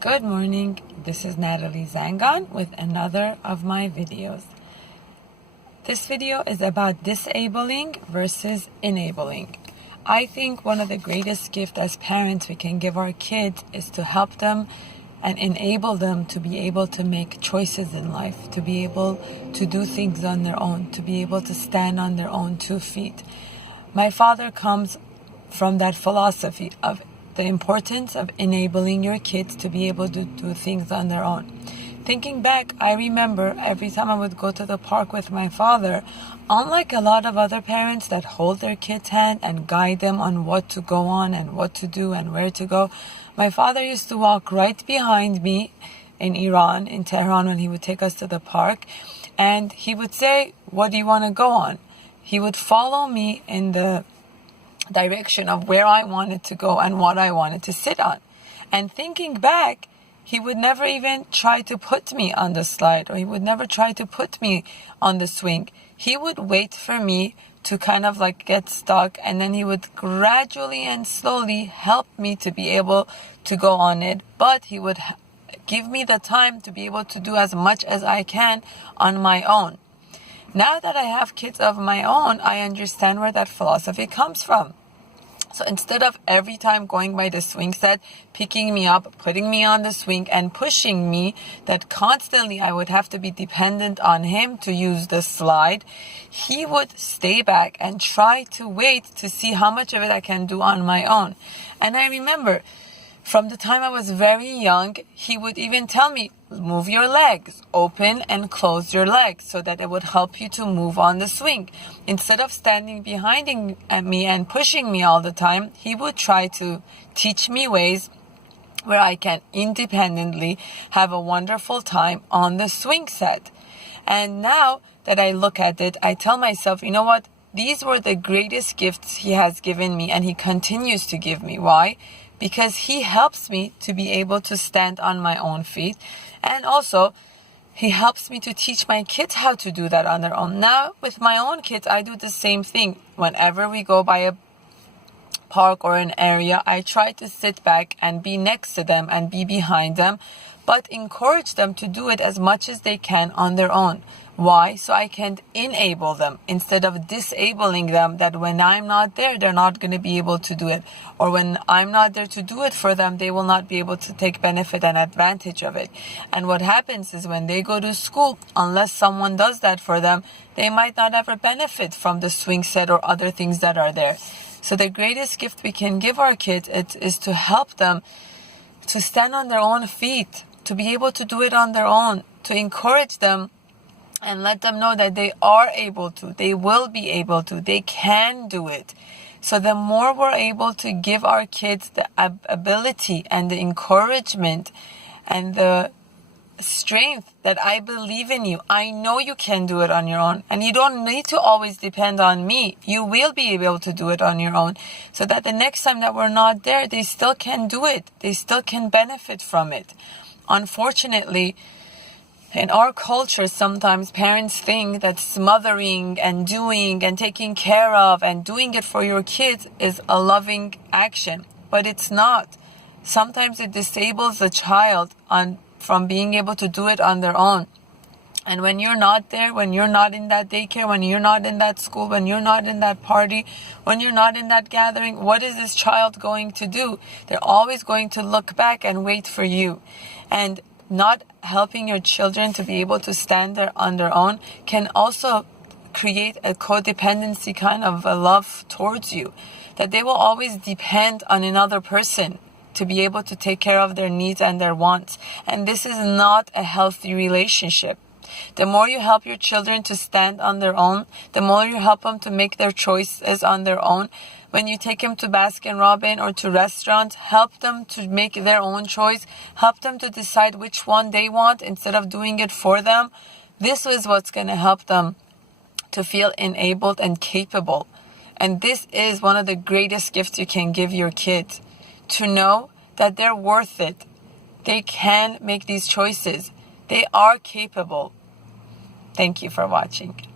Good morning, this is Nataliezangan with another of my videos. This video is about disabling versus enabling. I think one of the greatest gifts as parents we can give our kids is to help them and enable them to be able to make choices in life, to be able to do things on their own, to be able to stand on their own 2 feet. My father comes from that philosophy of the importance of enabling your kids to be able to do things on their own. Thinking back, I remember every time I would go to the park with my father, unlike a lot of other parents that hold their kids' hand and guide them on what to go on and what to do and where to go, my father used to walk right behind me in Iran, in Tehran, when he would take us to the park, and he would say, "What do you want to go on?" He would follow me in the direction of where I wanted to go and what I wanted to sit on. And thinking back, he would never even try to put me on the slide, or he would never try to put me on the swing. He would wait for me to kind of like get stuck, and then he would gradually and slowly help me to be able to go on it. But he would give me the time to be able to do as much as I can on my own. Now that I have kids of my own, I understand where that philosophy comes from. So instead of every time going by the swing set, picking me up, putting me on the swing and pushing me, that constantly I would have to be dependent on him to use the slide, he would stay back and try to wait to see how much of it I can do on my own. And I remember from the time I was very young, he would even tell me, move your legs, open and close your legs, so that it would help you to move on the swing. Instead of standing behind me and pushing me all the time, he would try to teach me ways where I can independently have a wonderful time on the swing set. And now that I look at it, I tell myself, you know what? These were the greatest gifts he has given me, and he continues to give me. Why? Because he helps me to be able to stand on my own feet. And also, he helps me to teach my kids how to do that on their own. Now, with my own kids, I do the same thing. Whenever we go by a park or an area, I try to sit back and be next to them and be behind them, but encourage them to do it as much as they can on their own. Why? So I can enable them instead of disabling them, that when I'm not there, they're not going to be able to do it. Or when I'm not there to do it for them, they will not be able to take benefit and advantage of it. And what happens is when they go to school, unless someone does that for them, they might not ever benefit from the swing set or other things that are there. So the greatest gift we can give our kids is to help them to stand on their own feet, to be able to do it on their own, to encourage them and let them know that they are able to, they will be able to, they can do it. So the more we're able to give our kids the ability and the encouragement and the strength that I believe in you, I know you can do it on your own, and you don't need to always depend on me. You will be able to do it on your own, so that the next time that we're not there, they still can do it. They still can benefit from it. Unfortunately, in our culture, sometimes parents think that smothering and doing and taking care of and doing it for your kids is a loving action, but it's not. Sometimes it disables the child from being able to do it on their own. And when you're not there, when you're not in that daycare, when you're not in that school, when you're not in that party, when you're not in that gathering, what is this child going to do? They're always going to look back and wait for you. And not helping your children to be able to stand there on their own can also create a codependency kind of a love towards you, that they will always depend on another person to be able to take care of their needs and their wants. And this is not a healthy relationship. The more you help your children to stand on their own, the more you help them to make their choices on their own. When you take them to Baskin-Robbins or to restaurants, help them to make their own choice. Help them to decide which one they want instead of doing it for them. This is what's going to help them to feel enabled and capable. And this is one of the greatest gifts you can give your kids. To know that they're worth it. They can make these choices. They are capable. Thank you for watching.